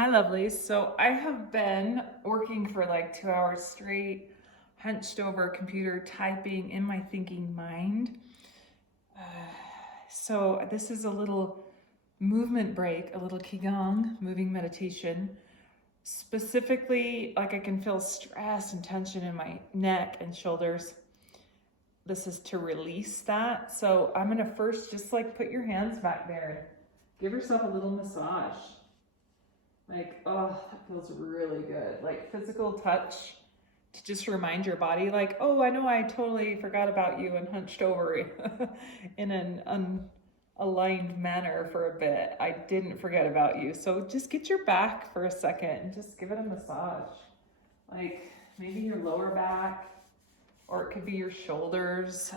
Hi, lovelies. So I have been working for like 2 hours straight, hunched over a computer, typing in my thinking mind. So this is a little movement break, a little Qigong moving meditation. Specifically, like I can feel stress and tension in my neck and shoulders. This is to release that. So I'm gonna first just like put your hands back there and give yourself a little massage. Like, oh, that feels really good. Like physical touch to just remind your body, like, oh, I know I totally forgot about you and hunched over in an unaligned manner for a bit. I didn't forget about you. So just get your back for a second and just give it a massage. Like maybe your lower back, or it could be your shoulders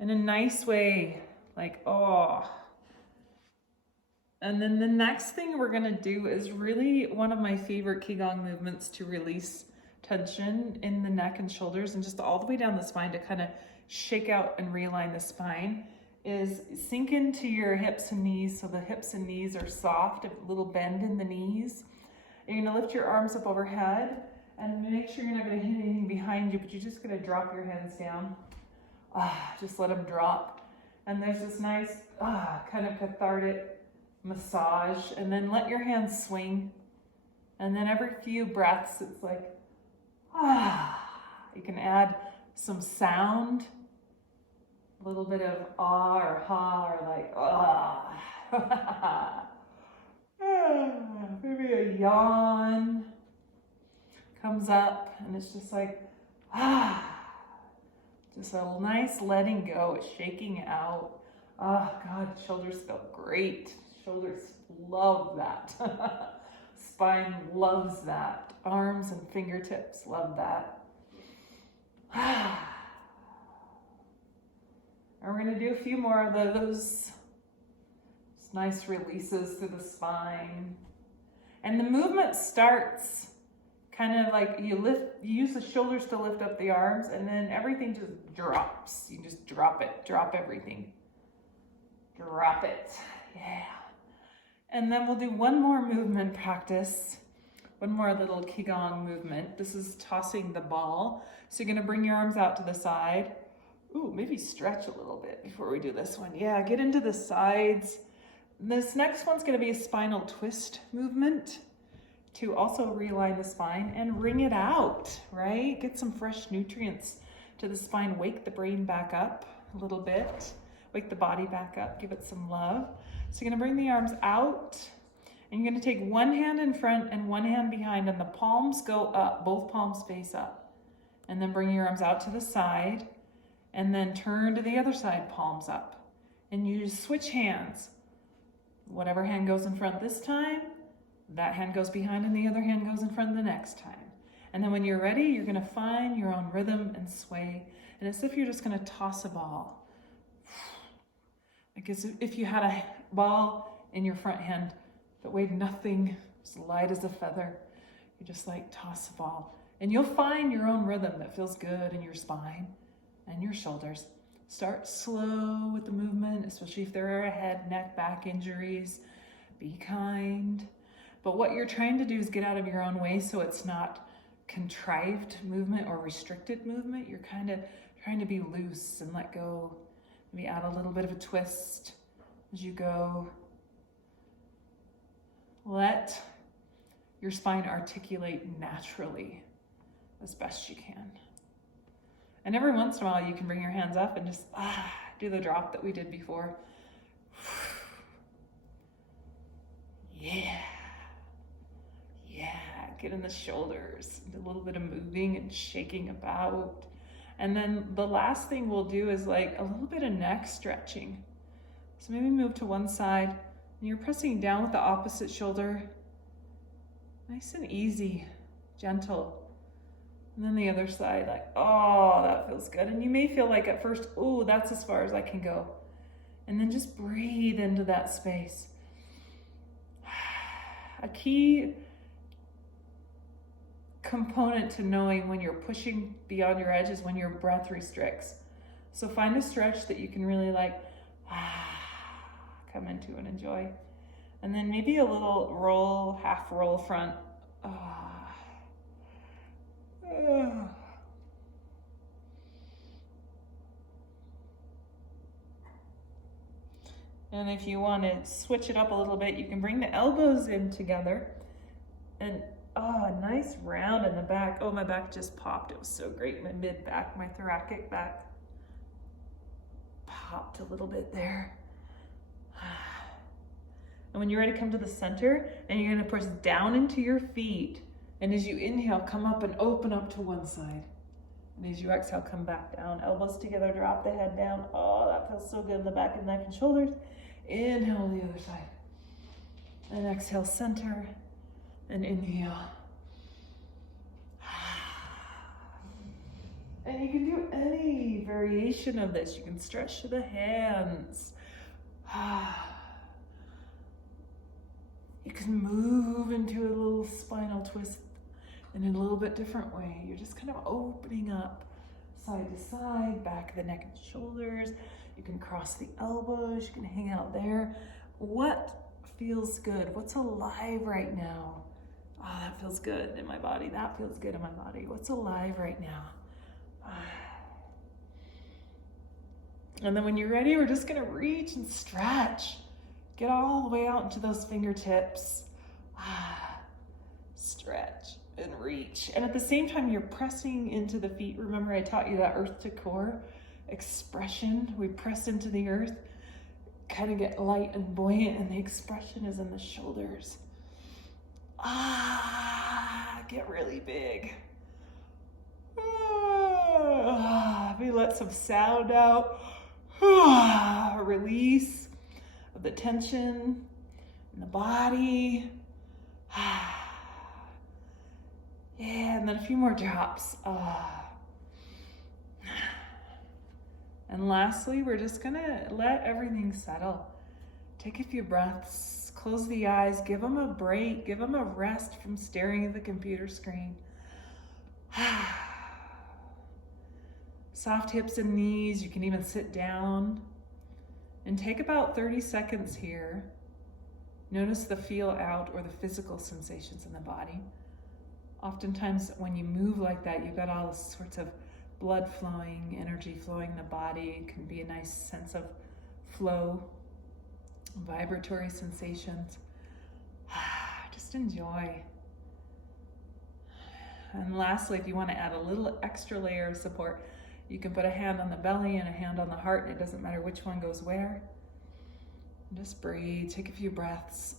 in a nice way. Like, oh. And then the next thing we're gonna do is really one of my favorite Qigong movements to release tension in the neck and shoulders and just all the way down the spine to kind of shake out and realign the spine is sink into your hips and knees so the hips and knees are soft, a little bend in the knees. You're gonna lift your arms up overhead and make sure you're not gonna hit anything behind you, but you're just gonna drop your hands down. Just let them drop. And there's this nice kind of cathartic massage, and then let your hands swing, and then every few breaths it's like you can add some sound, a little bit of or ha, or like maybe a yawn comes up, and it's just like just a nice letting go, it's shaking out. Oh God, shoulders feel great. Shoulders love that. Spine loves that. Arms and fingertips love that. And we're gonna do a few more of those. Just nice releases through the spine. And the movement starts kind of like you use the shoulders to lift up the arms, and then everything just drops. You just drop it, drop everything. Drop it, yeah. And then we'll do one more movement practice, one more little Qigong movement. This is tossing the ball. So you're gonna bring your arms out to the side. Ooh, maybe stretch a little bit before we do this one. Yeah, get into the sides. This next one's gonna be a spinal twist movement to also realign the spine and wring it out, right? Get some fresh nutrients to the spine, wake the brain back up a little bit. Wake the body back up, give it some love. So you're gonna bring the arms out, and you're gonna take one hand in front and one hand behind, and the palms go up, both palms face up. And then bring your arms out to the side, and then turn to the other side, palms up. And you just switch hands. Whatever hand goes in front this time, that hand goes behind, and the other hand goes in front the next time. And then when you're ready, you're gonna find your own rhythm and sway. And it's as if you're just gonna toss a ball. Like as if you had a ball in your front hand that weighed nothing, as light as a feather. You just like toss a ball. And you'll find your own rhythm that feels good in your spine and your shoulders. Start slow with the movement, especially if there are head, neck, back injuries. Be kind. But what you're trying to do is get out of your own way so it's not contrived movement or restricted movement. You're kind of trying to be loose and let go. Maybe add a little bit of a twist as you go. Let your spine articulate naturally as best you can. And every once in a while you can bring your hands up and just do the drop that we did before. Yeah. Get in the shoulders, do a little bit of moving and shaking about. And then the last thing we'll do is like a little bit of neck stretching. So maybe move to one side and you're pressing down with the opposite shoulder. Nice and easy, gentle. And then the other side, like, oh, that feels good. And you may feel like at first, oh, that's as far as I can go. And then just breathe into that space. A key component to knowing when you're pushing beyond your edge is when your breath restricts. So find a stretch that you can really like come into and enjoy. And then maybe a little roll, half roll front. And if you want to switch it up a little bit, you can bring the elbows in together. And a nice round in the back. Oh, my back just popped. It was so great. My mid back, my thoracic back popped a little bit there. And when you're ready to come to the center, and you're going to press down into your feet. And as you inhale, come up and open up to one side. And as you exhale, come back down. Elbows together, drop the head down. Oh, that feels so good in the back of the neck and shoulders. Inhale the other side. And exhale, center. And inhale. And you can do any variation of this. You can stretch to the hands. You can move into a little spinal twist in a little bit different way. You're just kind of opening up side to side, back of the neck and shoulders. You can cross the elbows. You can hang out there. What feels good? What's alive right now? Oh, that feels good in my body. That feels good in my body. What's alive right now? And then when you're ready, we're just gonna reach and stretch. Get all the way out into those fingertips. Stretch and reach. And at the same time, you're pressing into the feet. Remember, I taught you that earth to core expression. We press into the earth, kind of get light and buoyant, and the expression is in the shoulders. Get really big. We let some sound out. Release of the tension in the body. Yeah, and then a few more drops. And lastly, we're just gonna let everything settle. Take a few breaths, close the eyes, give them a break, give them a rest from staring at the computer screen. Soft hips and knees, you can even sit down. And take about 30 seconds here. Notice the feel out or the physical sensations in the body. Oftentimes when you move like that, you've got all sorts of blood flowing, energy flowing in the body. It can be a nice sense of flow, vibratory sensations. Just enjoy. And lastly, if you want to add a little extra layer of support, you can put a hand on the belly and a hand on the heart, and it doesn't matter which one goes where. And just breathe, take a few breaths.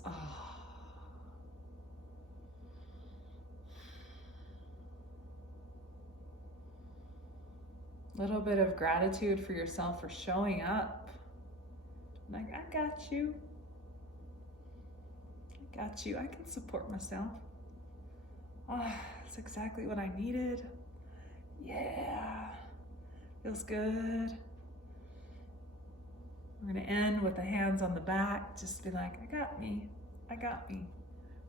Little bit of gratitude for yourself for showing up. Like, I got you. I got you. I can support myself. That's exactly what I needed. Yeah. Feels good. We're gonna end with the hands on the back. Just be like, I got me. I got me.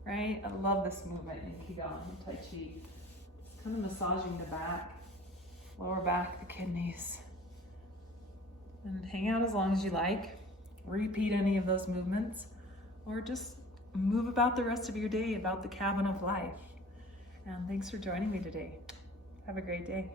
Right? I love this movement in Qigong and Tai Chi. It's kind of massaging the back, lower back, the kidneys. And hang out as long as you like. Repeat any of those movements. Or just move about the rest of your day, about the cabin of life. And thanks for joining me today. Have a great day.